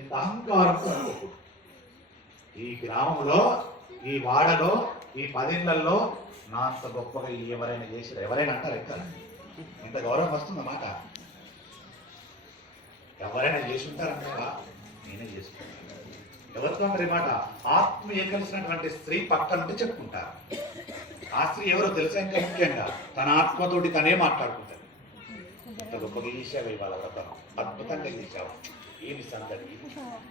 ఇంత అహంకారంతో అనుకోకూడదు ఈ గ్రామంలో ఈ వాడలో ఈ పదిళ్ళలో నా అంత గొప్పగా ఎవరైనా చేసారు ఎవరైనా అంటారు ఎక్కడ? ఇంత గౌరవం వస్తుందన్నమాట ఎవరైనా చేసి ఉంటారంటారా నేనే చేసుకుంటాను. ఎవరితో అంటారు మాట? ఆత్మీయ కలిసినటువంటి స్త్రీ పక్కన నుండి చెప్పుకుంటారు. ఆ స్త్రీ ఎవరో తెలుసా ఇంకా? ముఖ్యంగా తన ఆత్మతోటి తనే మాట్లాడుకుంటారు ఎంత గొప్పగా గీసావు ఇవాళ వ్రతం. అద్భుతంగా గీసావు ఏమి సందడి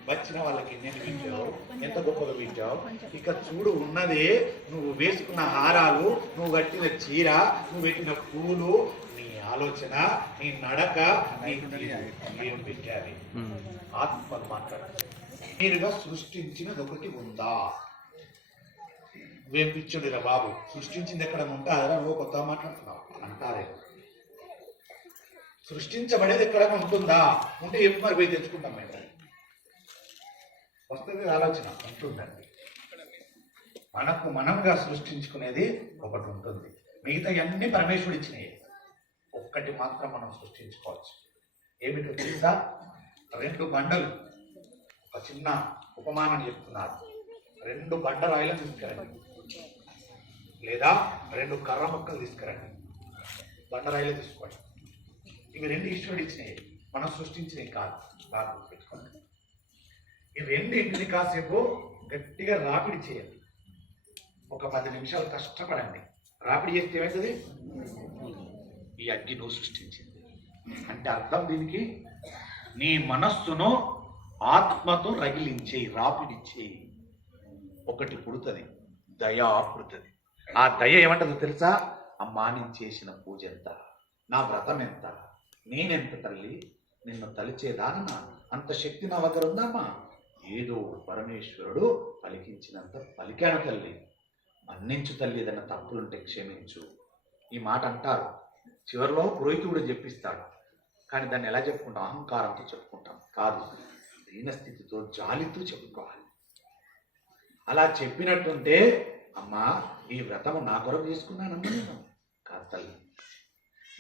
వచ్చిన వాళ్ళకి ఎన్ని వింటావు ఎంత గొప్పగా వింటావు ఇక చూడు ఉన్నదే నువ్వు వేసుకున్న హారాలు నువ్వు కట్టిన చీర నువ్వు పెట్టిన పూలు నీ ఆలోచన నీ నడక నీ ఏం పెట్టాలి? ఆత్మను మాట్లాడాలి మీరుగా సృష్టించినది ఒకటి ఉందా? నువ్వేం పిచ్చుడిరా బాబు? సృష్టించింది ఎక్కడ? ఉంటారా నువ్వు కొత్తగా మాట్లాడుతున్నావు. సృష్టించబడేది ఎక్కడైనా ఉంటుందా? ఉంటే ఎప్పుడు మరి పోయి తెచ్చుకుంటాం మేము? వస్తుంది ఆలోచన ఉంటుందండి. మనకు మనంగా సృష్టించుకునేది ఒకటి ఉంటుంది. మిగతా అన్ని పరమేశ్వరుడు ఇచ్చినాయి. ఒక్కటి మాత్రం మనం సృష్టించుకోవచ్చు. ఏమిటో తెలుసా? రెండు బండలు. ఒక చిన్న ఉపమానం చెప్తున్నారు. రెండు బండరాయిలను తీసుకురండి. లేదా రెండు కర్ర మొక్కలు తీసుకురండి. బండరాయిలు తీసుకోండి. ఇవి రెండు ఈశ్వరుడు ఇచ్చినాయి మనం సృష్టించినవి కాదు. బాగా గుర్తుపెట్టుకోండి ఈ రెండింటిని కాసేపు గట్టిగా రాపిడి చేయండి. ఒక పది నిమిషాలు కష్టపడండి. రాపిడి చేస్తే ఏమవుతుంది ఈ అగ్ని నువ్వు సృష్టించింది. అంటే అర్థం దీనికి? నీ మనస్సును ఆత్మతో రగిలించేయి రాపిడిచ్చేయి ఒకటి పుడుతుంది. దయ పుడుతుంది. ఆ దయ ఏమంటుందో తెలుసా? అమ్మా నేను చేసిన పూజ ఎంత? నా వ్రతం ఎంత? నేనెంత తల్లి నిన్ను తలిచేదాన అంత శక్తి నా వద్ద ఉందమ్మా ఏదో పరమేశ్వరుడు పలికించినంత పలికాను తల్లి. మన్నించు తల్లి ఏదైనా తప్పులుంటే క్షమించు. ఈ మాట అంటారు. చివరిలో పురోహితుడు చెప్పిస్తాడు. కానీ దాన్ని ఎలా చెప్పుకుంటాం? అహంకారంతో చెప్పుకుంటాం. కాదు దీనస్థితితో జాలితో చెప్పుకోవాలి. అలా చెప్పినట్టుంటే అమ్మా ఈ వ్రతము నా కొరకు తీసుకున్నానమ్మా నేను. కాదు తల్లి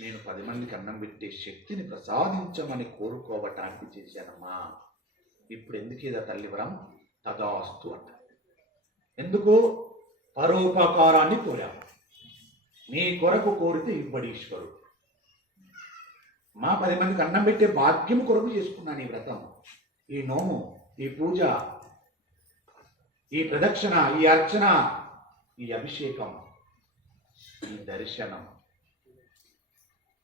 నేను పది మందికి అన్నం పెట్టే శక్తిని ప్రసాదించమని కోరుకోవటానికి చేశానమ్మా. ఇప్పుడు ఎందుకు ఇదా తల్లి వరం? తదాస్తు అంట. ఎందుకు? పరోపకారాన్ని కోరాము నీ కొరకు కోరితే ఇవ్వడు ఈశ్వరుడు. మా పది మందికి అన్నం పెట్టే భాగ్యం కొరకు చేసుకున్నాను ఈ వ్రతం. ఈ నోము ఈ పూజ ఈ ప్రదక్షిణ ఈ అర్చన ఈ అభిషేకం ఈ దర్శనం.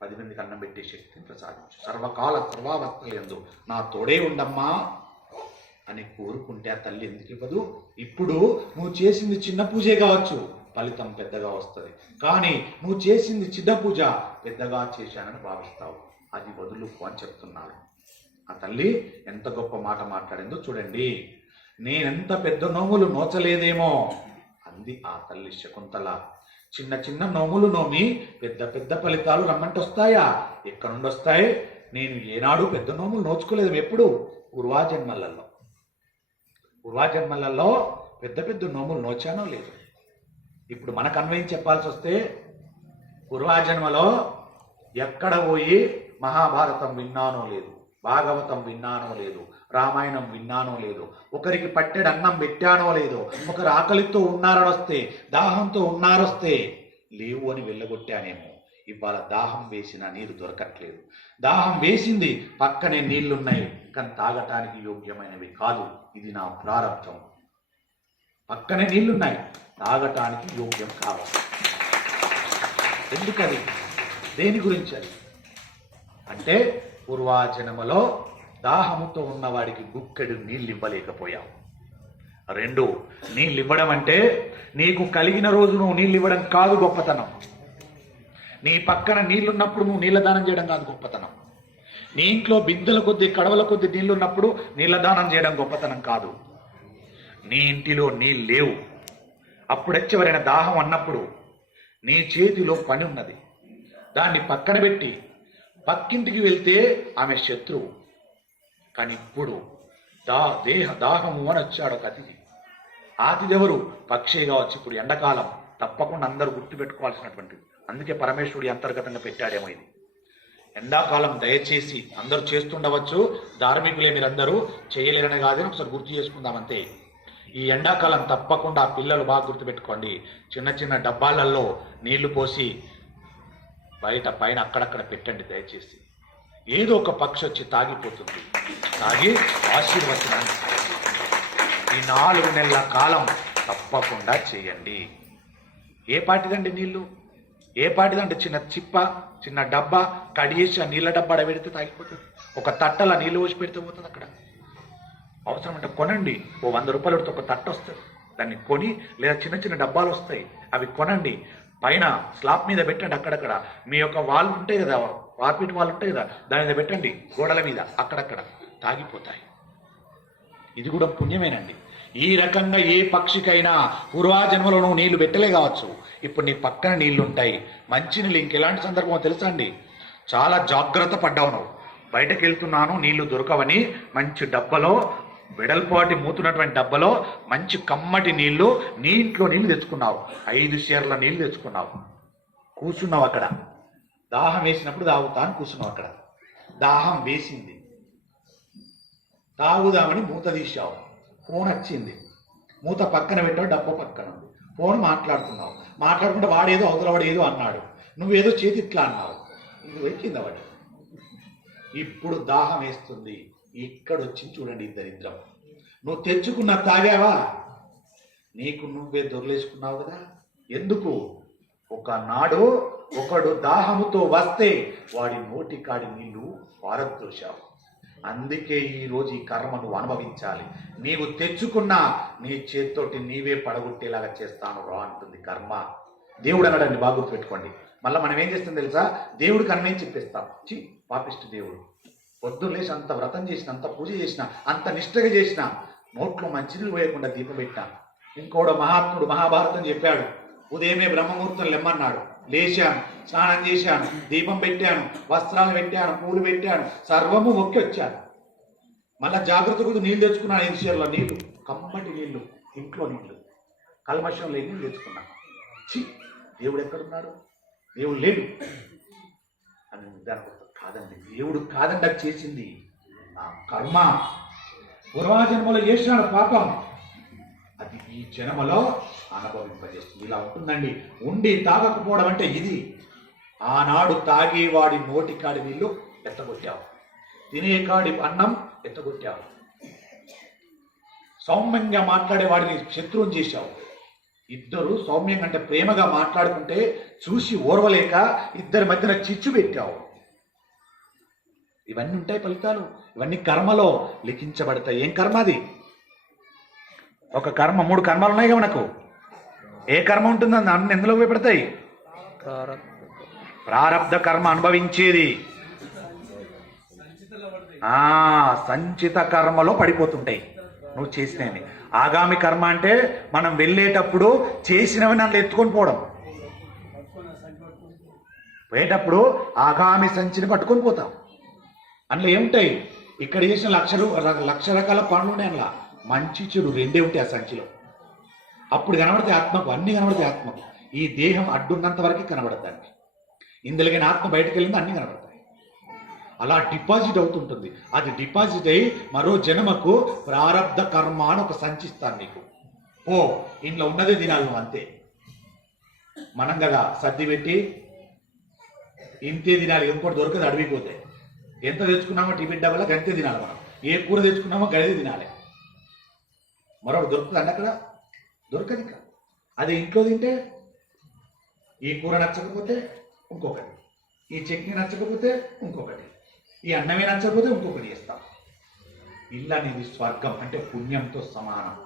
పది మందికి అన్నం పెట్టే శక్తిని ప్రసాదించు. సర్వకాల సర్వావస్థలందు నా తోడే ఉండమ్మా అని కోరుకుంటే ఆ తల్లి ఎందుకు ఇవ్వదు? ఇప్పుడు నువ్వు చేసింది చిన్న పూజే కావచ్చు ఫలితం పెద్దగా వస్తుంది. కానీ నువ్వు చేసింది చిన్న పూజ పెద్దగా చేశానని భావిస్తావు. అది వదులుకో అని చెప్తున్నారు. ఆ తల్లి ఎంత గొప్ప మాట మాట్లాడిందో చూడండి. నేనెంత పెద్ద నోములు నోచలేదేమో అంది ఆ తల్లి శకుంతల. చిన్న చిన్న నోములు నోమి పెద్ద పెద్ద ఫలితాలు రమ్మంటే వస్తాయా ఎక్కడి నుండి వస్తాయి నేను ఏనాడు పెద్ద నోములు నోచుకోలేదు ఎప్పుడు? పూర్వాజన్మలలో. పూర్వాజన్మలలో పెద్ద పెద్ద నోములు నోచానో లేదు. ఇప్పుడు మనకు అన్వయం చెప్పాల్సి వస్తే పూర్వాజన్మలో ఎక్కడ పోయి మహాభారతం విన్నానో లేదు భాగవతం విన్నానో లేదు రామాయణం విన్నానో లేదో ఒకరికి పట్టెడు అన్నం పెట్టానో లేదో ఒకరు ఆకలితో ఉన్నారని వస్తే దాహంతో ఉన్నారొస్తే లేవు అని వెళ్ళగొట్టానేమో. ఇవాళ దాహం వేసిన నీరు దొరకట్లేదు. దాహం వేసింది పక్కనే నీళ్ళున్నాయి కానీ తాగటానికి యోగ్యమైనవి కాదు. ఇది నా ప్రారంభం. పక్కనే నీళ్ళున్నాయి తాగటానికి యోగ్యం కావాలి. ఎందుకది? దేని గురించి అది? అంటే పూర్వాజనములో దాహముతో ఉన్నవాడికి గుక్కెడు నీళ్ళు ఇవ్వలేకపోయావు రెండు నీళ్ళు ఇవ్వడం అంటే నీకు కలిగిన రోజు నువ్వు నీళ్ళు ఇవ్వడం కాదు గొప్పతనం. నీ పక్కన నీళ్ళున్నప్పుడు నువ్వు నీళ్ళ దానం చేయడం కాదు గొప్పతనం. నీ ఇంట్లో బిందెల కొద్ది కడవల కొద్ది నీళ్ళున్నప్పుడు నీళ్ళ దానం చేయడం గొప్పతనం కాదు. నీ ఇంటిలో నీళ్ళు లేవు. అప్పుడెచ్చవరైన దాహం అన్నప్పుడు నీ చేతిలో పని ఉన్నది. దాన్ని పక్కన పెట్టి పక్కింటికి వెళ్తే ఆమె శత్రువు. కానీ ఇప్పుడు దా దేహ దాహము అని వచ్చాడు ఒక అతిథి. ఆతిథెవరు పక్షి పక్షే కావచ్చు. ఇప్పుడు ఎండాకాలం. తప్పకుండా అందరూ గుర్తుపెట్టుకోవాల్సినటువంటిది. అందుకే పరమేశ్వరుడి అంతర్గతంగా పెట్టాడేమో ఇది. ఎండాకాలం దయచేసి అందరూ చేస్తుండవచ్చు. ధార్మికులే మీరందరూ. చేయలేరని కాదని ఒకసారి గుర్తు చేసుకుందాం అంతే. ఈ ఎండాకాలం తప్పకుండా పిల్లలు బాగా గుర్తుపెట్టుకోండి. చిన్న చిన్న డబ్బాలలో నీళ్ళు పోసి బయట పైన అక్కడక్కడ పెట్టండి దయచేసి. ఏదో ఒక పక్షి వచ్చి తాగిపోతుంది. తాగి ఆశీర్వచనాన్ని ఈ నాలుగు నెలల కాలం తప్పకుండా చేయండి. ఏ పాటిదండి నీళ్ళు ఏ పాటిదండి చిన్న చిప్ప చిన్న డబ్బా కడిగేసి ఆ నీళ్ళ డబ్బా పెడితే తాగిపోతుంది. ఒక తట్టల నీళ్ళు పోసి పెడితే పోతుంది అక్కడ. అవసరం అంటే కొనండి. ఓ వంద రూపాయలు పెడితే ఒక తట్ట వస్తుంది. దాన్ని కొని లేదా చిన్న చిన్న డబ్బాలు వస్తాయి. అవి కొనండి. పైన స్లాబ్ మీద పెట్టండి అక్కడక్కడ. మీ యొక్క వాల్ ఉంటాయి కదా కార్పెట్ వాళ్ళు ఉంటాయి కదా దాని మీద పెట్టండి గోడల మీద అక్కడక్కడ తాగిపోతాయి. ఇది కూడా పుణ్యమేనండి. ఈ రకంగా ఏ పక్షికైనా పూర్వాజన్మలో నువ్వు నీళ్ళు పెట్టలే కావచ్చు. ఇప్పుడు నీ పక్కన నీళ్ళు ఉంటాయి మంచి నీళ్ళు ఇంకెలాంటి సందర్భమో తెలుసా అండి? చాలా జాగ్రత్త పడ్డావు నువ్వు. బయటకు వెళ్తున్నాను నీళ్ళు దొరకవని మంచి డబ్బలో వెడల్పాటి మూతున్నటువంటి డబ్బలో మంచి కమ్మటి నీళ్ళు నీ ఇంట్లో నీళ్ళు తెచ్చుకున్నావు. ఐదు షేర్ల నీళ్ళు తెచ్చుకున్నావు. కూర్చున్నావు అక్కడ. దాహం వేసినప్పుడు తాగుతా అని కూర్చున్నావు అక్కడ. దాహం వేసింది. తాగుదామని మూత తీసావు ఫోన్ వచ్చింది. మూత పక్కన పెట్టావు డబ్బా పక్కన ఉంది. ఫోన్ మాట్లాడుతున్నావు. మాట్లాడుకుంటే వాడేదో అవతలవాడు ఏదో అన్నాడు. నువ్వేదో చేతి ఇట్లా అన్నావు. ఇది వచ్చింది వాడు ఇప్పుడు దాహం వేస్తుంది. ఇక్కడ వచ్చింది చూడండి ఈ దరిద్రం. నువ్వు తెచ్చుకున్న తాగావా? నీకు నువ్వే దొరలేసుకున్నావు కదా. ఎందుకు? ఒకనాడు ఒకడు దాహముతో వస్తే వాడి నోటి కాడి నీళ్ళు పారదోశావు అందుకే ఈ రోజు ఈ కర్మ నువ్వు అనుభవించాలి. నీవు తెచ్చుకున్న నీ చేత్తోటి నీవే పడగొట్టేలాగా చేస్తాను రా అంటుంది కర్మ. దేవుడు అన్నాడండి బాగా గుర్తుపెట్టుకోండి. మళ్ళీ మనం ఏం చేస్తాం తెలుసా? దేవుడు అన్నేం చెప్పేస్తాం? చి పాపిష్టి దేవుడు. పొద్దున్న లేచి అంత వ్రతం చేసిన అంత పూజ చేసిన అంత నిష్టగా చేసిన నోట్లో మంచినీళ్ళు పోయకుండా దీపం పెట్టా ఇంకోడు మహాత్ముడు మహాభారతం చెప్పాడు ఉదయమే బ్రహ్మముహూర్తం లెమ్మన్నాడు. లేచాను స్నానం చేశాను దీపం పెట్టాను వస్త్రాలు పెట్టాను పూలు పెట్టాను సర్వము మొక్కి వచ్చాను. మళ్ళీ జాగ్రత్త నీళ్ళు తెచ్చుకున్నాను ఐదు చీరలో నీళ్ళు కమ్మటి నీళ్ళు ఇంట్లో నీళ్ళు కల్మషం లేని నీళ్ళు తెచ్చుకున్నాను. ఛీ దేవుడు ఎక్కడున్నాడు? దేవుడు లేడు. అని దానికి కాదండి దేవుడు కాదండి అది చేసింది. నా కర్మ. పూర్వజన్మలో చేసినాడు పాపం. అది ఈ జన్మలో అనుభవింపజేస్తుంది. ఇలా ఉంటుందండి. ఉండి తాగకపోవడం అంటే ఇది. ఆనాడు తాగేవాడి నోటికాడి నీళ్ళు ఎత్తగొట్టావు. తినే కాడి అన్నం ఎత్తగొట్టావు. సౌమ్యంగా మాట్లాడేవాడిని శత్రువుని చేశావు. ఇద్దరు సౌమ్యంగా అంటే ప్రేమగా మాట్లాడుకుంటే చూసి ఓర్వలేక ఇద్దరి మధ్యన చిచ్చు పెట్టావు. ఇవన్నీ ఉంటాయి ఫలితాలు. ఇవన్నీ కర్మలో లిఖించబడతాయి. ఏం కర్మ అది? ఒక కర్మ మూడు కర్మలు ఉన్నాయి మనకు. ఏ కర్మ ఉంటుందని అన్ని ఎందులో ఉపయోగపడతాయి? ప్రారంధ కర్మ అనుభవించేది. ఆ సంచిత కర్మలో పడిపోతుంటాయి. నువ్వు చేసినవి. ఆగామి కర్మ అంటే మనం వెళ్ళేటప్పుడు చేసినవి నన్ను ఎత్తుకొని పోవడం. పోయేటప్పుడు ఆగామి సంచిని పట్టుకొని పోతాం. అందులో ఏముంటాయి? ఇక్కడ చేసిన లక్ష లక్ష రకాల పనులు ఉన్నాయి అందులో. మంచి చెడు రెండే ఉంటాయి ఆ సంచిలో. అప్పుడు కనబడితే ఆత్మకు అన్ని కనబడితే ఆత్మకు. ఈ దేహం అడ్డున్నంత వరకు కనబడతాయి ఇందులోకి ఆత్మ బయటకు వెళ్ళింది అన్ని కనబడతాయి. అలా డిపాజిట్ అవుతుంటుంది. అది డిపాజిట్ అయ్యి మరో జన్మకు ప్రారబ్ధ కర్మ అని ఒక సంచిస్తాను నీకు. ఓ ఇంట్లో ఉన్నదే తినాలి నువ్వు అంతే. మనం కదా సర్ది పెట్టి ఇంతే తినాలి. ఇంకోటి దొరకదు అడవిపోతే ఎంత తెచ్చుకున్నామో టిఫిన్ డబ్బల గంతే తినాలి మనం. ఏ కూర తెచ్చుకున్నామో గది తినాలి. మరొకటి దొరుకుతుంది అక్కడ దొరకదు ఇక. అది ఇంట్లో తింటే ఈ కూర నచ్చకపోతే ఇంకొకటి. ఈ చట్నీ నచ్చకపోతే ఇంకొకటి. ఈ అన్నమే నచ్చకపోతే ఇంకొకటి చేస్తాం. ఇల్లు అనేది స్వర్గం అంటే పుణ్యంతో సమానం.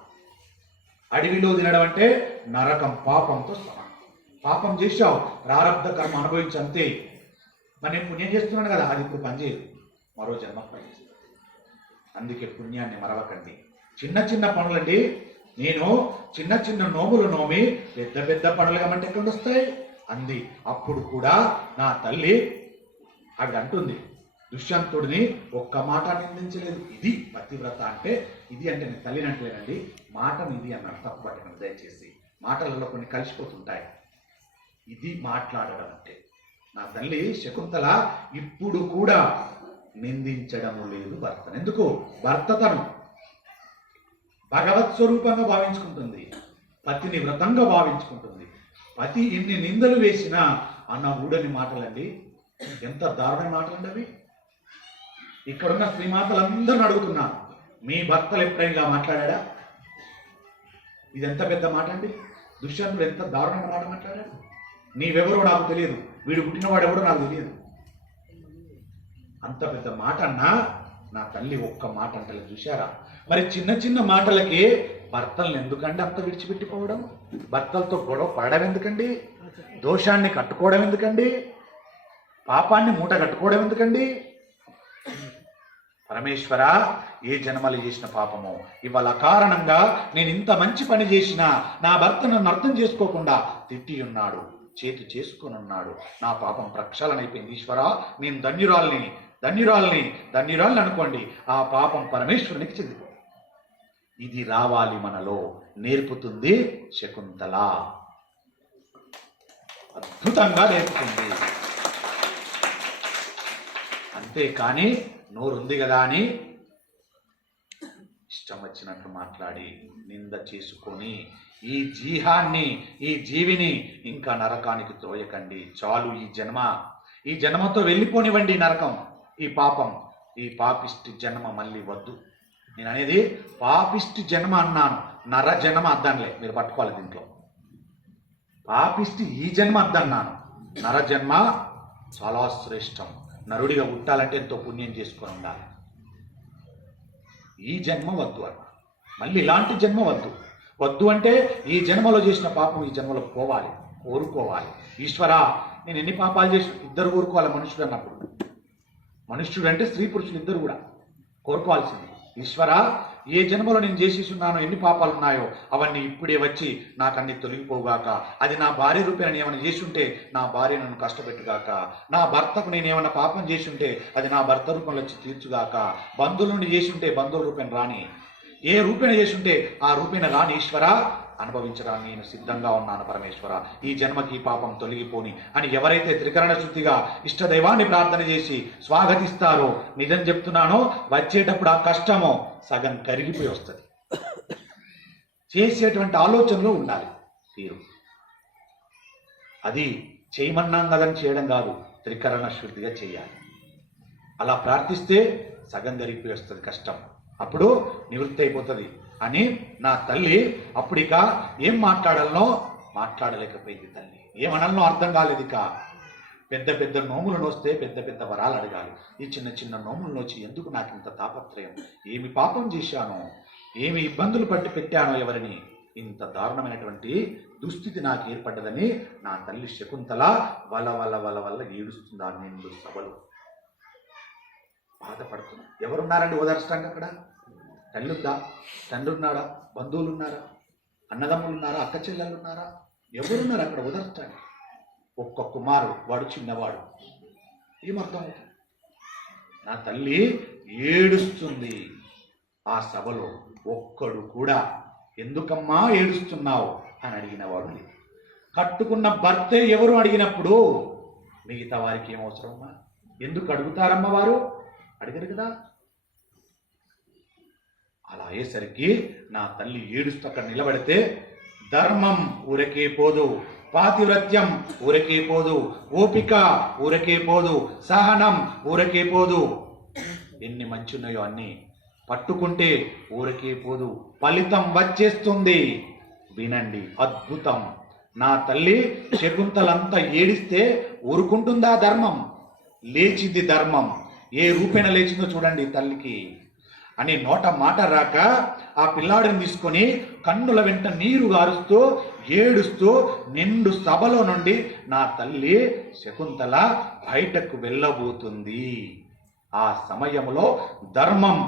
అడవిలో తినడం అంటే నరకం పాపంతో సమానం. పాపం చేశావు ప్రారంభ కర్మ అనుభవించి అంతే. మరి నేను పుణ్యం చేస్తున్నాను కదా అది ఇప్పుడు పనిచేయదు. మరో జన్మ పనిచేస్తుంది అందుకే పుణ్యాన్ని మరవకండి. చిన్న చిన్న పనులండి. నేను చిన్న చిన్న నోములు నోమి పెద్ద పెద్ద పనులు కమంటే ఎక్కడ వస్తాయి అంది. అప్పుడు కూడా నా తల్లి ఆవిడ అంటుంది దుష్యంతుడిని ఒక్క మాట నిందించలేదు. ఇది పతివ్రత అంటే ఇది అంటే నేను తల్లిని అంటలేనండి. మాటను ఇది అన్నాడు తప్పు పట్టకండి దయచేసి. మాటలలో కొన్ని కలిసిపోతుంటాయి. ఇది మాట్లాడడం అంటే. నా తల్లి శకుంతల ఇప్పుడు కూడా నిందించడం లేదు భర్తను. ఎందుకు? భర్త తను. భగవత్ స్వరూపంగా భావించుకుంటుంది. పతిని వ్రతంగా భావించుకుంటుంది. పతి ఎన్ని నిందలు వేసినా అన్న ఊడని మాటలండి. ఎంత దారుణ మాటలండి అవి. ఇక్కడున్న శ్రీమాతలందరిని అడుగుతున్నా. మీ భర్తలు ఎప్పుడైనా ఇలా మాట్లాడా ఇది ఎంత పెద్ద మాట అండి? దుష్యంతుడు ఎంత దారుణమైన మాట మాట్లాడాడు నీవెవరో నాకు తెలియదు. వీడు పుట్టినవాడు ఎవడో నాకు తెలియదు. అంత పెద్ద మాట అన్నా నా తల్లి ఒక్క మాట అంటలేదు చూశారా? మరి చిన్న చిన్న మాటలకి భర్తల్ని ఎందుకండి అంత విడిచిపెట్టిపోవడం? భర్తలతో గొడవ పడడం ఎందుకండి? దోషాన్ని కట్టుకోవడం ఎందుకండి? పాపాన్ని మూట కట్టుకోవడం ఎందుకండి? పరమేశ్వర ఏ జన్మలు చేసిన పాపము? ఇవాళ కారణంగా నేను ఇంత మంచి పని చేసినా నా భర్త నన్ను అర్థం చేసుకోకుండా తిట్టి ఉన్నాడు చేతి చేసుకొని ఉన్నాడు నా పాపం ప్రక్షాళన అయిపోయింది. ఈశ్వర నేను ధన్యురాల్ని ధన్యురాల్ని ధన్యురాల్ని అనుకోండి ఆ పాపం పరమేశ్వరునికి చెందిపో ఇది రావాలి మనలో నేర్పుతుంది శకుంతల. అద్భుతంగా నేర్పుతుంది. అంతేకాని నోరుంది కదా అని ఇష్టం వచ్చినట్లు మాట్లాడి నింద చేసుకొని ఈ జీహాన్ని ఈ జీవిని ఇంకా నరకానికి త్రోయకండి. చాలు ఈ జన్మ. ఈ జన్మతో వెళ్ళిపోనివ్వండి నరకం. ఈ పాపం ఈ పాపిష్టి జన్మ మళ్ళీ వద్దు. నేను అనేది పాపిష్టి జన్మ అన్నాను. నర జన్మ అద్దానులే మీరు పట్టుకోవాలి దీంట్లో. పాపిష్టి ఈ జన్మ అద్దన్నాను. నర జన్మ చాలా శ్రేష్టం. నరుడిగా పుట్టాలంటే ఎంతో పుణ్యం చేసుకొని ఉండాలి. ఈ జన్మ వద్దు అన్న. మళ్ళీ ఇలాంటి జన్మ వద్దు. వద్దు అంటే ఈ జన్మలో చేసిన పాపం ఈ జన్మలో పోవాలి. కోరుకోవాలి. ఈశ్వరా నేను ఎన్ని పాపాలు చేసిన ఇద్దరు కోరుకోవాలి మనుషుడు అన్నప్పుడు. మనుష్యుడు అంటే స్త్రీ పురుషులు ఇద్దరు కూడా. కోరుకోవాల్సింది. ఈశ్వర ఏ జన్మలో నేను చేసేసున్నానో ఎన్ని పాపాలు ఉన్నాయో అవన్నీ ఇప్పుడే వచ్చి నాకన్నీ తొలగిపోగాక. అది నా భార్య రూపేణ నేను ఏమైనా చేసి ఉంటే నా భార్య నన్ను కష్టపెట్టుగాక. నా భర్తకు నేను ఏమైనా పాపం చేసుంటే అది నా భర్త రూపంలో వచ్చి తీర్చుగాక. బంధువుల నుండి చేసుంటే బంధువుల రూపేణ రాని. ఏ రూపేణ చేసుంటే ఆ రూపేణ రాని ఈశ్వర అనుభవించడానికి నేను సిద్ధంగా ఉన్నాను పరమేశ్వర. ఈ జన్మకి ఈ పాపం తొలగిపోని. అని ఎవరైతే త్రికరణ శుద్ధిగా ఇష్టదైవాన్ని ప్రార్థన చేసి స్వాగతిస్తారో నిజం చెప్తున్నానో వచ్చేటప్పుడు ఆ కష్టమో సగం కరిగిపోయి వస్తుంది. చేసేటువంటి ఆలోచనలో ఉండాలి తీరు. అది చేయమన్నాం కదని చేయడం కాదు త్రికరణ శుద్ధిగా చేయాలి. అలా ప్రార్థిస్తే సగం కరిగిపోయి వస్తుంది కష్టం. అప్పుడు నివృత్తి అయిపోతుంది అని నా తల్లి అప్పుడిక ఏం మాట్లాడాలనో మాట్లాడలేకపోయింది తల్లి. ఏమనాలనో అర్థం కాలేదు ఇక పెద్ద పెద్ద నోములు నోస్తే పెద్ద పెద్ద వరాలు అడగాలి. ఈ చిన్న చిన్న నోములు నోచి ఎందుకు నాకు ఇంత తాపత్రయం? ఏమి పాపం చేశానో? ఏమి ఇబ్బందులు పట్టి పెట్టానో ఎవరిని? ఇంత దారుణమైనటువంటి దుస్థితి నాకు ఏర్పడ్డదని నా తల్లి శకుంతల వల వల వల వల్ల ఏడుస్తుంది ఆ నిండు సభలు. బాధపడుతున్నా. ఎవరున్నారండి ఓదార్చడానికి అక్కడ? తల్లుందా? తండ్రి ఉన్నారా బంధువులు ఉన్నారా అన్నదమ్ములు ఉన్నారా అక్క చెల్లెళ్ళు ఉన్నారా ఎవరున్నారు అక్కడ? ఉదర్చండి. ఒక్క కుమారుడు వాడు చిన్నవాడు. ఏమర్థం నా తల్లి ఏడుస్తుంది. ఆ సభలో ఒక్కడు కూడా ఎందుకమ్మా ఏడుస్తున్నావు? అని అడిగిన వాడు లేదు. కట్టుకున్న భర్తే ఎవరు అడిగినప్పుడు మిగతా వారికి ఏం అవసరమ్మా ఎందుకు అడుగుతారమ్మ వారు? అడిగారు కదా. అలా అయ్యేసరికి నా తల్లి ఏడుస్తూ అక్కడ నిలబడితే ధర్మం ఊరకే పోదు పాతివ్రత్యం ఊరకే పోదు ఓపిక ఊరకే పోదు సహనం ఊరకే పోదు. ఎన్ని మంచి ఉన్నాయో అన్ని పట్టుకుంటే ఊరకే పోదు ఫలితం వచ్చేస్తుంది. వినండి అద్భుతం. నా తల్లి శకుంతలంతా ఏడిస్తే ఊరుకుంటుందా ధర్మం? లేచింది ధర్మం. ఏ రూపేణ లేచిందో చూడండి తల్లికి. అని నోట మాట రాక ఆ పిల్లాడిని తీసుకొని కన్నుల వెంట నీరు గారుస్తూ ఏడుస్తూ నిండు సభలో నుండి నా తల్లి శకుంతల బయటకు వెళ్ళబోతుంది. ఆ సమయంలో ధర్మం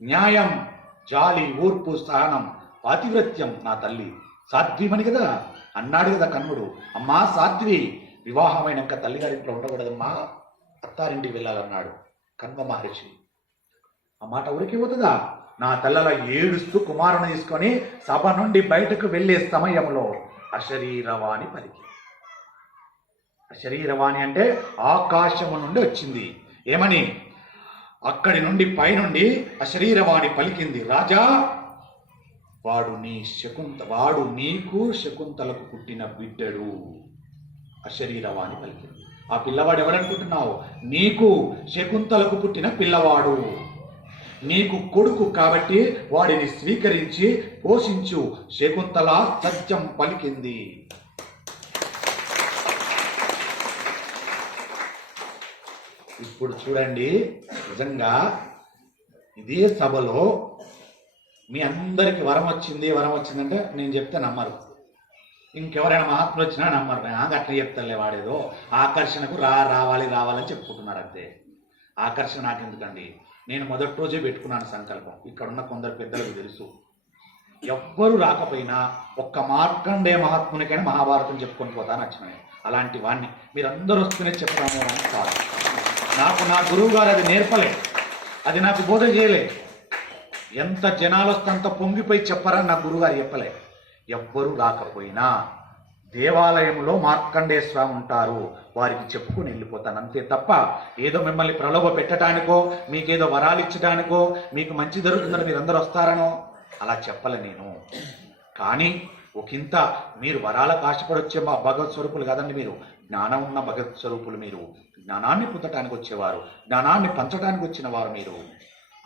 న్యాయం జాలి ఓర్పు సహనం పాతివ్రత్యం నా తల్లి. సాధ్వీమని కదా? అన్నాడు కదా కన్నుడు. అమ్మా సాధ్వి! వివాహమైనాక తల్లిగారి ఇంట్లో ఉండకూడదమ్మా. అత్తారింటికి వెళ్ళాలన్నాడు కన్వ మహర్షి. ఆ మాట ఊరికి పోతుందా నా తల్లల ఏడుస్తూ కుమారుని తీసుకొని సభ నుండి బయటకు వెళ్ళే సమయంలో అశరీరవాణి పలికి అశరీరవాణి అంటే ఆకాశము నుండి వచ్చింది. ఏమని? అక్కడి నుండి పైనుండి అశరీరవాణి పలికింది. రాజా వాడు నీ శకుంత వాడు నీకు శకుంతలకు పుట్టిన బిడ్డడు. అశరీరవాణి పలికింది. ఆ పిల్లవాడు ఎవడనుకుంటున్నావు నీకు శకుంతలకు పుట్టిన పిల్లవాడు. నీకు కొడుకు కాబట్టి వాడిని స్వీకరించి పోషించు. శకుంతల సత్యం పలికింది. ఇప్పుడు చూడండి నిజంగా ఇదే సభలో మీ అందరికి వరం వచ్చింది. వరం వచ్చిందంటే నేను చెప్తే నమ్మరు. ఇంకెవరైనా మహాత్ములు వచ్చినా నమ్మరు. నాకు అట్లా చెప్తాలే వాడేదో. ఆకర్షణకు రా రావాలి రావాలని చెప్పుకుంటున్నారు అంతే. ఆకర్షణ నాకు ఎందుకండి నేను మొదటి రోజే పెట్టుకున్నాను సంకల్పం. ఇక్కడ ఉన్న కొందరు పెద్దలకు తెలుసు. ఎవ్వరు రాకపోయినా ఒక్క మార్కండే మహాత్మునికైనా మహాభారతం చెప్పుకొని పోతాను వచ్చిన అలాంటి వాణ్ణి మీరందరూ వస్తూనే చెప్పడము అని కాదు. నాకు నా గురువు గారు అది నేర్పలే. అది నాకు బోధ చేయలే. ఎంత జనాలు వస్తే అంత పొంగిపోయి చెప్పరని నా గురువుగారు చెప్పలే. ఎవ్వరూ రాకపోయినా దేవాలయంలో మార్కండేయ స్వామి ఉంటారు. వారికి చెప్పుకుని వెళ్ళిపోతాను. అంతే తప్ప ఏదో మిమ్మల్ని ప్రలోభ పెట్టడానికో మీకేదో వరాలు ఇచ్చడానికో మీకు మంచి జరుగుతుందని మీరు అందరూ వస్తారనో అలా చెప్పలే నేను. కానీ ఒకంత మీరు వరాల కాష్టపడొచ్చే మా భగవత్ స్వరూపులు కాదండి మీరు. జ్ఞానం ఉన్న భగవత్ స్వరూపులు మీరు. జ్ఞానాన్ని పొందటానికి వచ్చేవారు. జ్ఞానాన్ని పంచడానికి వచ్చిన వారు మీరు.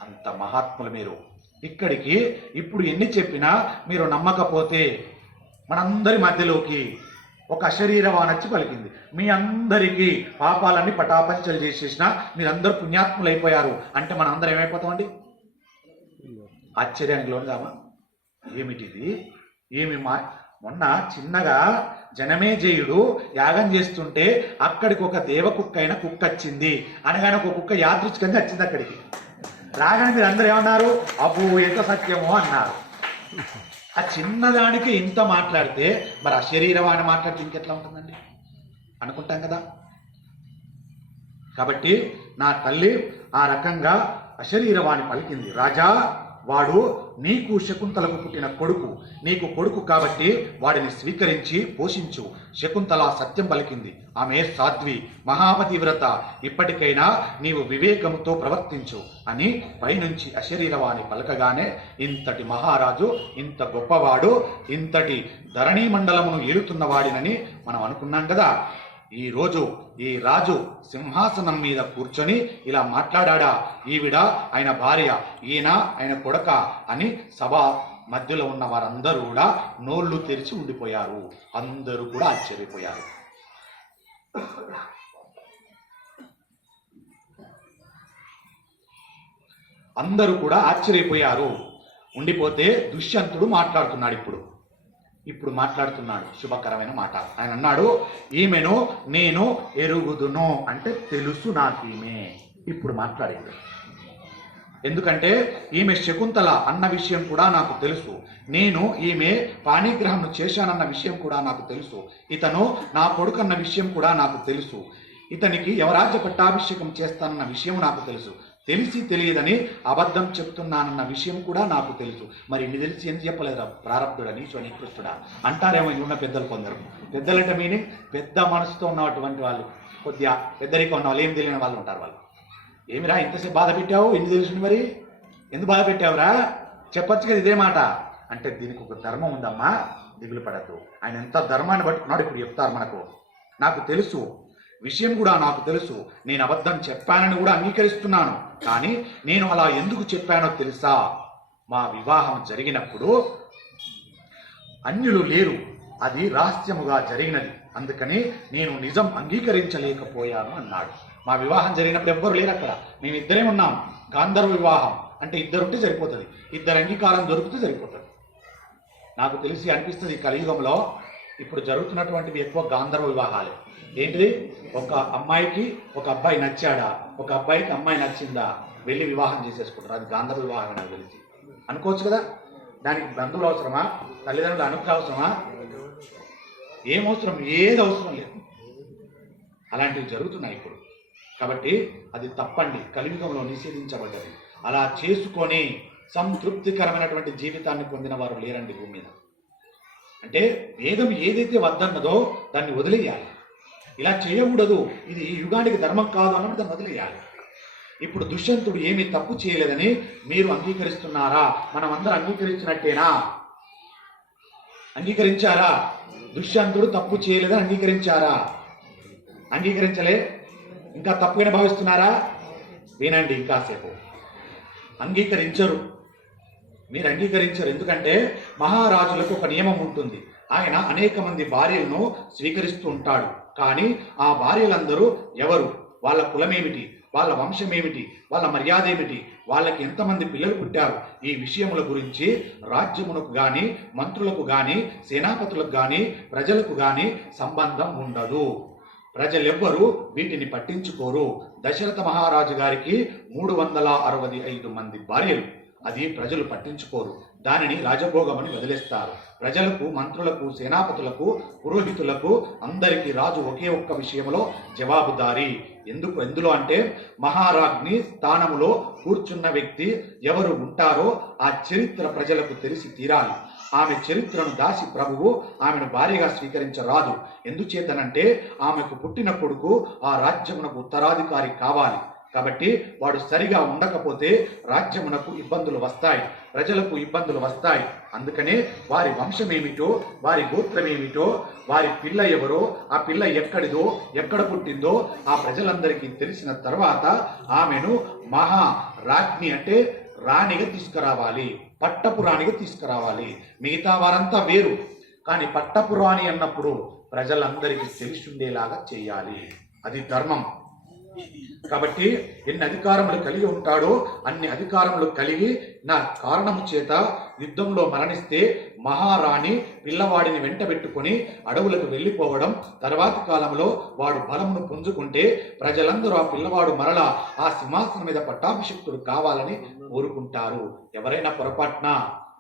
అంత మహాత్ములు మీరు. ఇక్కడికి ఇప్పుడు ఎన్ని చెప్పినా మీరు నమ్మకపోతే మనందరి మధ్యలోకి ఒక అశరీరవానొచ్చి పలికింది. మీ అందరికీ పాపాలన్నీ పటాపంచలు చేసేసిన మీరందరూ పుణ్యాత్ములు అయిపోయారు. అంటే మనం అందరం ఏమైపోతామండి? ఆశ్చర్యానికి లోనుదామా ఏమిటిది? ఏమి మా మొన్న చిన్నగా జనమేజయుడు యాగం చేస్తుంటే అక్కడికి ఒక దేవ కుక్క అయిన కుక్క వచ్చింది అనగానే ఒక కుక్క యాదృచ్ఛికంగా వచ్చింది అక్కడికి. రాగానే మీరు అందరూ ఏమన్నారు? అబ్బో ఎంత సత్యమో అన్నారు. ఆ చిన్నదానికి ఇంత మాట్లాడితే మరి ఆ శరీరవాణి మాట్లాడితే ఇంకెట్లా ఉంటుందండి? అనుకుంటాం కదా. కాబట్టి నా తల్లి ఆ రకంగా అశరీరవాణి పలికింది. రాజా వాడు నీకు శకుంతలకు పుట్టిన కొడుకు. నీకు కొడుకు కాబట్టి వాడిని స్వీకరించి పోషించు. శకుంతల సత్యం పలికింది. ఆమె సాధ్వి మహాపతివ్రత. ఇప్పటికైనా నీవు వివేకంతో ప్రవర్తించు అని పైనుంచి అశరీరవాణి పలకగానే ఇంతటి మహారాజు ఇంత గొప్పవాడు ఇంతటి ధరణీ మండలమును ఏలుతున్న వాడినని మనం అనుకున్నాం కదా. ఈరోజు ఈ రాజు సింహాసనం మీద కూర్చొని ఇలా మాట్లాడా ఈవిడ ఆయన భార్య ఈయన ఆయన కొడక అని సభ మధ్యలో ఉన్న వారందరూ కూడా నోళ్ళు తెరిచి ఉండిపోయారు. అందరూ కూడా ఆశ్చర్యపోయారు. అందరూ కూడా ఆశ్చర్యపోయారు. ఉండిపోతే దుష్యంతుడు మాట్లాడుతున్నాడు ఇప్పుడు. ఇప్పుడు మాట్లాడుతున్నాడు శుభకరమైన మాట. ఆయన అన్నాడు ఈమెను నేను ఎరుగుదును అంటే తెలుసు నాకు ఈమె. ఇప్పుడు మాట్లాడింది ఎందుకంటే ఈమె శకుంతల అన్న విషయం కూడా నాకు తెలుసు. నేను ఈమె పాణిగ్రహం చేశానన్న విషయం కూడా నాకు తెలుసు. ఇతను నా కొడుకు అన్న విషయం కూడా నాకు తెలుసు. ఇతనికి యవరాజ్య పట్టాభిషేకం చేస్తానన్న విషయం నాకు తెలుసు. తెలిసి తెలియదని అబద్ధం చెప్తున్నానన్న విషయం కూడా నాకు తెలుసు. మరి ఇన్ని తెలిసి ఎందుకు చెప్పలేదు ప్రారంభుడని స్వనికృష్టుడా అంటారేమో ఉన్న పెద్దలు కొందరు. పెద్దలంటే మీనింగ్ పెద్ద మనసుతో ఉన్నటువంటి వాళ్ళు. కొద్దిగా పెద్దరికం ఉన్న వాళ్ళు ఏం తెలియని వాళ్ళు ఉంటారు వాళ్ళు. ఏమిరా ఇంతసేపు బాధ పెట్టావు? ఎన్ని తెలిసింది మరి? ఎందుకు బాధ పెట్టావురా? చెప్పొచ్చు కదా ఇదే మాట. అంటే దీనికి ఒక ధర్మం ఉందమ్మా. దిగులు పడద్దు. ఆయన ఎంత ధర్మాన్ని పట్టుకున్నాడు ఇప్పుడు చెప్తారు మనకు. నాకు తెలుసు. విషయం కూడా నాకు తెలుసు. నేను అబద్ధం చెప్పానని కూడా అంగీకరిస్తున్నాను. కానీ నేను అలా ఎందుకు చెప్పానో తెలుసా? మా వివాహం జరిగినప్పుడు అన్యులు లేరు. అది రహస్యముగా జరిగినది. అందుకని నేను నిజం అంగీకరించలేకపోయాను అన్నాడు. మా వివాహం జరిగినప్పుడు ఎవ్వరు లేరు అక్కడ. మేమిద్దరే ఉన్నాం. గాంధర్వ వివాహం అంటే ఇద్దరుంటే సరిపోతుంది. ఇద్దరు అంగీకారం దొరికితే సరిపోతుంది. నాకు తెలిసి అనిపిస్తుంది కలియుగంలో ఇప్పుడు జరుగుతున్నటువంటివి ఎక్కువ గాంధర్వ వివాహాలు. ఏంటిది? ఒక అమ్మాయికి ఒక అబ్బాయి నచ్చాడా? ఒక అబ్బాయికి అమ్మాయి నచ్చిందా? వెళ్ళి వివాహం చేసేసుకుంటారు. అది గాంధర్వ వివాహం నాకు తెలిసి అనుకోవచ్చు కదా? దానికి బంధువులు అవసరమా? తల్లిదండ్రులు అనుగ్రహం అవసరమా? ఏం అవసరం? ఏది అవసరం లేదు. అలాంటివి జరుగుతున్నాయి ఇప్పుడు. కాబట్టి అది తప్పండి. కలియుగంలో నిషేధించబడ్డది. అలా చేసుకొని సంతృప్తికరమైనటువంటి జీవితాన్ని పొందిన వారు లేరండి భూమి మీద. అంటే వేదం ఏదైతే వద్దన్నదో దాన్ని వదిలేయాలి. ఇలా చేయకూడదు. ఇది యుగానికి ధర్మం కాదు అన్నప్పుడు దాన్ని వదిలేయాలి. ఇప్పుడు దుష్యంతుడు ఏమీ తప్పు చేయలేదని మీరు అంగీకరిస్తున్నారా? మనం అందరం అంగీకరించినట్టేనా? అంగీకరించారా? దుష్యంతుడు తప్పు చేయలేదని అంగీకరించారా? అంగీకరించలే? ఇంకా తప్పుగానే భావిస్తున్నారా? వినండి ఇంకాసేపు. అంగీకరించరు. మీరు అంగీకరించరు. ఎందుకంటే మహారాజులకు ఒక నియమం ఉంటుంది. ఆయన అనేక మంది భార్యలను స్వీకరిస్తూ ఉంటాడు కానీ ఆ భార్యలందరూ ఎవరు? వాళ్ళ కులమేమిటి? వాళ్ళ వంశం ఏమిటి వాళ్ళ మర్యాద ఏమిటి వాళ్ళకి ఎంతమంది పిల్లలు పుట్టారు? ఈ విషయముల గురించి రాజ్యమునకు కానీ మంత్రులకు కానీ సేనాపతులకు కానీ ప్రజలకు కానీ సంబంధం ఉండదు. ప్రజలెవ్వరూ వీటిని పట్టించుకోరు. దశరథ మహారాజు గారికి మూడు వందల అరవై ఐదు మంది భార్యలు. అది ప్రజలు పట్టించుకోరు. దానిని రాజభోగమని వదిలేస్తారు. ప్రజలకు మంత్రులకు సేనాపతులకు పురోహితులకు అందరికీ రాజు ఒకే ఒక్క విషయంలో జవాబుదారీ. ఎందుకు? ఎందులో అంటే మహారాజ్ని స్థానములో కూర్చున్న వ్యక్తి ఎవరు ఉంటారో ఆ చరిత్ర ప్రజలకు తెలిసి తీరాలి. ఆమె చరిత్రను దాసి ప్రభువు ఆమెను భార్యగా స్వీకరించరాదు. ఎందుచేతనంటే ఆమెకు పుట్టిన కొడుకు ఆ రాజ్యమునకు ఉత్తరాధికారి కావాలి. కాబట్టి వాడు సరిగా ఉండకపోతే రాజ్యమునకు ఇబ్బందులు వస్తాయి ప్రజలకు ఇబ్బందులు వస్తాయి. అందుకనే వారి వంశమేమిటో వారి గోత్రమేమిటో వారి పిల్ల ఎవరో ఆ పిల్ల ఎక్కడిదో ఎక్కడ పుట్టిందో ఆ ప్రజలందరికీ తెలిసిన తర్వాత ఆమెను మహా రాజ్ఞి అంటే రాణిగా తీసుకురావాలి పట్టపు రాణిగా తీసుకురావాలి. మిగతా వారంతా వేరు. కానీ పట్టపు రాణి అన్నప్పుడు ప్రజలందరికీ తెలిసి ఉండేలాగా చేయాలి. అది ధర్మం. కాబట్టి ఎన్ని అధికారములు కలిగి ఉంటాడో అన్ని అధికారములు కలిగి నా కారణము చేత యుద్ధంలో మరణిస్తే మహారాణి పిల్లవాడిని వెంటబెట్టుకొని అడవులకు వెళ్ళిపోవడం తర్వాతి కాలంలో వాడు బలమును పుంజుకుంటే ప్రజలందరూ ఆ పిల్లవాడు మరలా ఆ సింహాసనం మీద పట్టాభిషిక్తుడు కావాలని కోరుకుంటారు. ఎవరైనా పొరపాటున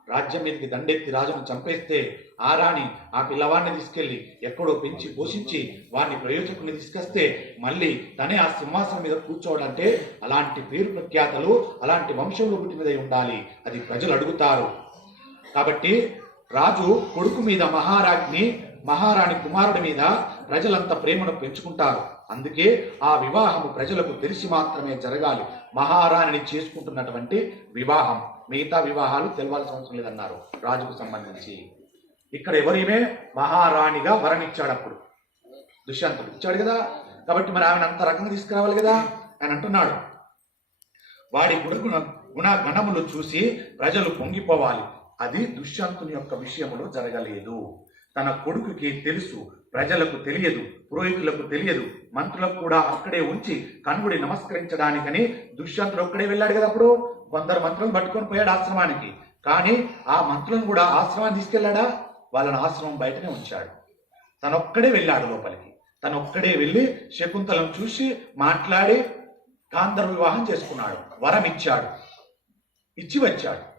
రాజ్యం మీదకి దండెత్తి రాజును చంపేస్తే ఆ రాణి ఆ పిల్లవాడిని తీసుకెళ్ళి ఎక్కడో పెంచి పోషించి వాడిని ప్రయోజకుని తీసుకొస్తే మళ్ళీ తనే ఆ సింహాసనం మీద కూర్చోవడంటే అలాంటి పేరు ప్రఖ్యాతలు అలాంటి వంశంలో మీద ఉండాలి. అది ప్రజలు అడుగుతారు. కాబట్టి రాజు కొడుకు మీద మహారాజ్ని మహారాణి కుమారుడి మీద ప్రజలంతా ప్రేమను పెంచుకుంటారు. అందుకే ఆ వివాహము ప్రజలకు తెలిసి మాత్రమే జరగాలి. మహారాణిని చేసుకుంటున్నటువంటి వివాహం. మిగతా వివాహాలు తెలవాల్సిన అవసరం లేదన్నారు రాజుకు సంబంధించి. ఇక్కడ ఎవరిమే మహారాణిగా వరణిచ్చాడు అప్పుడు. దుష్యంతుడు. ఇచ్చాడు కదా. కాబట్టి మరి ఆమెను అంత రకంగా తీసుకురావాలి కదా? ఆయన అంటున్నాడు. వాడి గుణగుణ గుణ గణములు చూసి ప్రజలు పొంగిపోవాలి. అది దుష్యంతుని యొక్క విషయంలో జరగలేదు. తన కొడుకుకి తెలుసు ప్రజలకు తెలియదు పురోహితులకు తెలియదు. మంత్రులకు కూడా అక్కడే ఉంచి కనుగుడి నమస్కరించడానికని దుష్యంతుడు ఒక్కడే వెళ్ళాడు కదా అప్పుడు? కొందరు మంత్రులను పట్టుకొని పోయాడు ఆశ్రమానికి. కానీ ఆ మంత్రులను కూడా ఆశ్రమాన్ని తీసుకెళ్ళాడా? వాళ్ళని ఆశ్రమం బయటనే ఉంచాడు. తనొక్కడే వెళ్ళాడు లోపలికి. తనొక్కడే వెళ్ళి శకుంతలను చూసి మాట్లాడి గాంధర్వ వివాహం చేసుకున్నాడు. వరం ఇచ్చాడు. ఇచ్చి వచ్చాడు.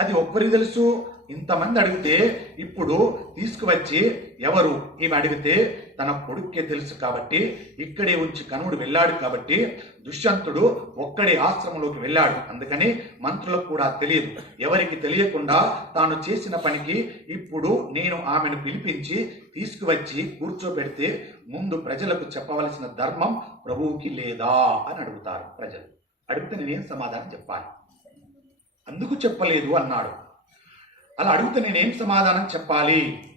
అది ఒక్కరికి తెలుసు ఇంతమంది అడిగితే ఇప్పుడు తీసుకువచ్చి ఎవరు? ఈమె అడిగితే తన కొడుక్కే తెలుసు కాబట్టి ఇక్కడే ఉంచి కనుడు వెళ్ళాడు కాబట్టి దుష్యంతుడు ఒక్కడే ఆశ్రమంలోకి వెళ్ళాడు. అందుకని మంత్రులకు కూడా తెలియదు. ఎవరికి తెలియకుండా తాను చేసిన పనికి ఇప్పుడు నేను ఆమెను పిలిపించి తీసుకువచ్చి కూర్చోబెడితే ముందు ప్రజలకు చెప్పవలసిన ధర్మం ప్రభువుకి లేదా అని అడుగుతారు ప్రజలు. అడిగితే నేనేం సమాధానం చెప్పాలి? అందుకు చెప్పలేదు అన్నాడు. అలా అడిగితే నేనేం సమాధానం చెప్పాలి?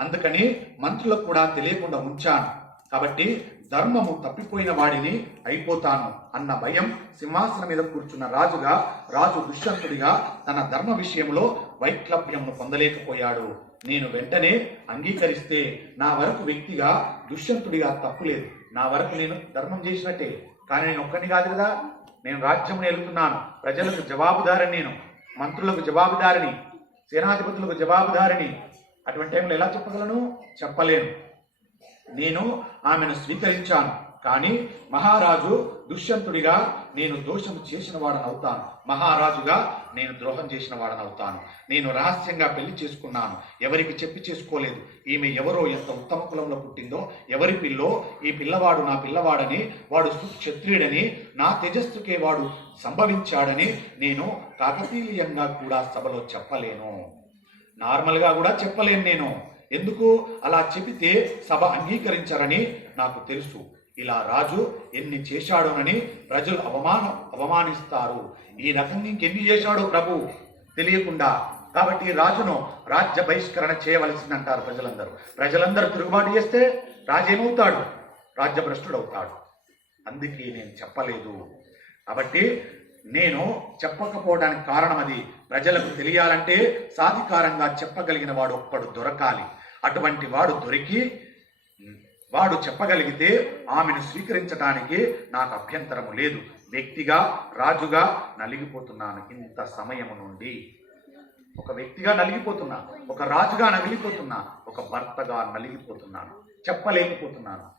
అందుకని మంత్రులకు కూడా తెలియకుండా ఉంచాను. కాబట్టి ధర్మము తప్పిపోయిన వాడిని అయిపోతాను అన్న భయం సింహాసనం మీద కూర్చున్న రాజుగా రాజు దుష్యంతుడిగా తన ధర్మ విషయంలో వైక్లభ్యంను పొందలేకపోయాడు. నేను వెంటనే అంగీకరిస్తే నా వరకు వ్యక్తిగా దుష్యంతుడిగా తప్పులేదు నా వరకు నేను ధర్మం చేసినట్టే. కానీ నేను ఒక్కడిని కాదు కదా? నేను రాజ్యం వెళ్తున్నాను ప్రజలకు జవాబుదారిని నేను మంత్రులకు జవాబుదారిని సేనాధిపతులకు జవాబుదారిని అటువంటి టైంలో ఎలా చెప్పగలను? చెప్పలేను. నేను ఆమెను స్వీకరించాను. కానీ మహారాజు దుష్యంతుడిగా నేను దోషం చేసిన వాడని అవుతాను మహారాజుగా నేను ద్రోహం చేసిన వాడని అవుతాను నేను రహస్యంగా పెళ్ళి చేసుకున్నాను. ఎవరికి చెప్పి చేసుకోలేదు. ఈమె ఎవరో ఎంత ఉత్తమ కులంలో పుట్టిందో ఎవరి పిల్లో ఈ పిల్లవాడు నా పిల్లవాడని వాడు క్షత్రియుడని నా తేజస్సుకే వాడు సంభవించాడని నేను కాకతీయంగా కూడా సభలో చెప్పలేను. నార్మల్గా కూడా చెప్పలేను నేను. ఎందుకు? అలా చెబితే సభ అంగీకరించారని నాకు తెలుసు. ఇలా రాజు ఎన్ని చేశాడోనని ప్రజలు అవమాన అవమానిస్తారు. ఈ రకంగా ఇంకెన్ని చేశాడో ప్రభు? తెలియకుండా. కాబట్టి రాజును రాజ్య బహిష్కరణ చేయవలసిందంటారు ప్రజలందరూ. ప్రజలందరూ తిరుగుబాటు చేస్తే రాజు ఏమవుతాడు? రాజ్యభ్రష్టుడు అవుతాడు అందుకే నేను చెప్పలేదు. కాబట్టి నేను చెప్పకపోవడానికి కారణం అది. ప్రజలకు తెలియాలంటే సాధికారంగా చెప్పగలిగిన వాడు ఒక్కడు దొరకాలి. అటువంటి వాడు దొరికి వాడు చెప్పగలిగితే ఆమెను స్వీకరించడానికి నాకు అభ్యంతరము లేదు. వ్యక్తిగా రాజుగా నలిగిపోతున్నాను ఇంత సమయము నుండి. ఒక వ్యక్తిగా నలిగిపోతున్నా ఒక రాజుగా నలిగిపోతున్నా ఒక భర్తగా నలిగిపోతున్నాను చెప్పలేకపోతున్నాను.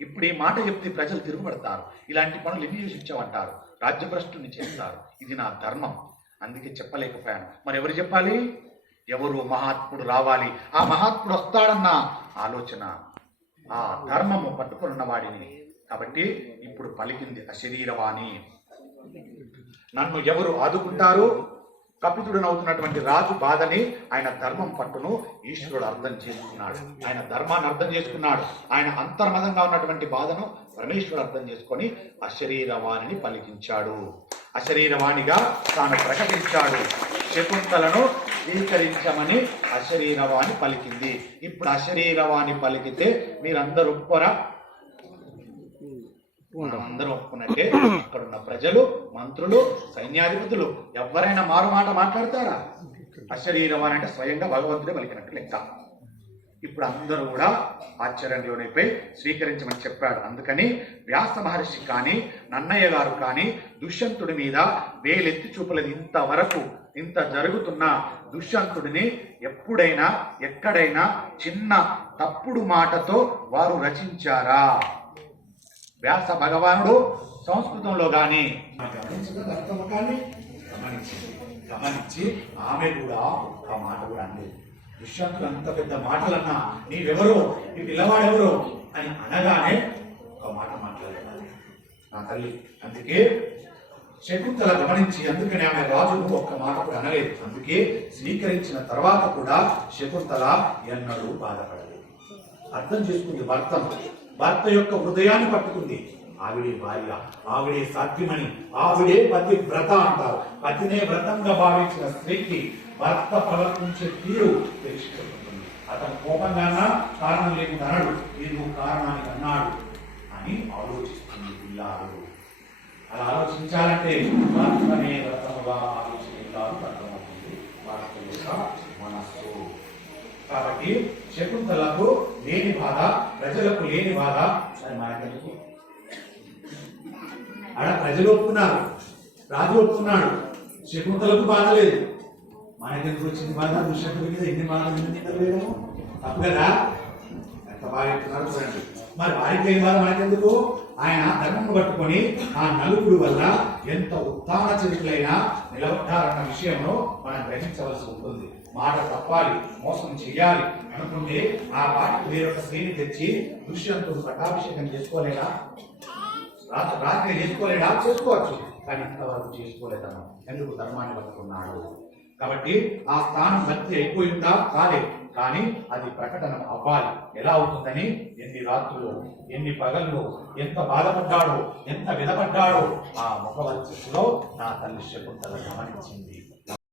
ఇప్పుడు ఈ మాట చెప్తే ప్రజలు తిరుగుబడతారు. ఇలాంటి పనులు ఎన్ని చేసి ఇచ్చామంటారు రాజ్యభ్రష్టుని చేస్తారు. ఇది నా ధర్మం. అందుకే చెప్పలేకపోయాను. మరి ఎవరు చెప్పాలి? ఎవరు మహాత్ముడు రావాలి. ఆ మహాత్ముడు వస్తాడన్న ఆలోచన. ఆ ధర్మము పట్టుకున్నవాడిని కాబట్టి ఇప్పుడు పలికింది అశరీరవాణి నన్ను ఎవరు ఆదుకుంటారు? కపితుడనవుతున్నటువంటి రాజు బాధని ఆయన ధర్మం పట్టును ఈశ్వరుడు అర్థం చేసుకున్నాడు. ఆయన ధర్మాన్ని అర్థం చేసుకున్నాడు. ఆయన అంతర్మతంగా ఉన్నటువంటి బాధను పరమేశ్వరుడు అర్థం చేసుకొని అశరీరవాణిని పలికించాడు. అశరీరవాణిగా తాను ప్రకటించాడు. శకుంతలను స్వీకరించమని అశరీరవాణి పలికింది. ఇప్పుడు అశరీరవాణి పలికితే మీరందరూ ఒప్పుకోరా? అందరం ఒప్పుకున్నట్టే అక్కడ ఉన్న ప్రజలు మంత్రులు సైన్యాధిపతులు ఎవరైనా మారు మాట మాట్లాడతారా? అశరీరవాణి అంటే స్వయంగా భగవంతుడే పలికినట్టు లెక్క. ఇప్పుడు అందరూ కూడా ఆశ్చర్యంలోనిపై స్వీకరించమని చెప్పాడు. అందుకని వ్యాస మహర్షి కానీ నన్నయ్య గారు కానీ దుష్యంతుడి మీద వేలెత్తి చూపలేదు ఇంతవరకు. ఇంత జరుగుతున్న దుష్యంతుడిని ఎప్పుడైనా ఎక్కడైనా చిన్న తప్పుడు మాటతో వారు రచించారా? వ్యాస భగవానుడు సంస్కృతంలో గాని గమనించి గమనించి ఆమె కూడా ఒక మాట కూడా అంది దుష్యంతుడు అంత పెద్ద మాటలన్నా నీవెవరు? నీ పిల్లవాడెవరు? అని అనగానే ఒక మాట మాట్లాడలేదు నా తల్లి అందుకే శకుంతల గమనించి అందుకని ఆమె రాజును ఒక్క మాట కూడా అనలేదు. అందుకే స్వీకరించిన తర్వాత కూడా శకుంతల ఎన్నడూ బాధపడలేదు. అర్థం చేసుకుంది భర్తను భర్త యొక్క హృదయాన్ని పట్టుకుంది. ఆవిడే భార్య ఆవిడే సాధ్యమని ఆవిడే పతి వ్రత అంటారు. పతినే వ్రతంగా భావించిన స్త్రీకి భర్త ప్రవర్తించే తీరు తెలుసుకుంటుంది అతను కోపంగానా కారణం లేకుండా అనడు. ఏదో కారణానికి అన్నాడు అని ఆలోచిస్తుంది పిల్లాడు అలా ఆలోచించాలంటే భర్తనే వ్రతముగా ఆలోచించాలి అర్థమవుతుంది. భర్త యొక్క మనస్సు. కాబట్టి శకుంతలకు లేని బాధ ప్రజలకు లేని బాధ. అది మనకెందుకు ఆడ ప్రజలు ఒప్పుకున్నారు రాజు ఒప్పుకున్నాడు. శకుంతలకు బాధ లేదు. మనకెందుకు వచ్చింది బాధ దుష్యంతుడి మీద ఎన్ని బాధలు ఎన్ని వేయడము తప్పు కదా ఎంత బాగా చూడండి. మరి వారికి లేని బాధ మనకెందుకు? ఆయన ధర్మం పట్టుకొని ఆ నలుగురు వల్ల ఎంత ఉత్తాన చరిత్రలైనా నిలబడ్డారన్న విషయంలో మనం గ్రహించవలసి ఉంటుంది. మాట తప్పాలి మోసం చేయాలి అనుకుంటే ఆ పాటికి వేరొక స్త్రీని తెచ్చి దుష్యంతుడు పట్టాభిషేకం చేసుకోలేడా రాత్రి రాత్రి చేసుకోలేడా చేసుకోవచ్చు. కానీ ఇంతవరకు చేసుకోలేదను ఎందుకు? ధర్మాన్ని పట్టుకున్నాడు. కాబట్టి ఆ స్థానం భక్తి అయిపోయిందా? కాలేదు. కానీ అది ప్రకటన అవ్వాలి. ఎలా అవుతుందని? ఎన్ని రాత్రులు ఎన్ని పగళ్ళు ఎంత బాధపడ్డాడో ఎంత విధపడ్డాడో ఆ ముఖవర్చస్సులో నా తల్లి శకుంతల గమనించింది.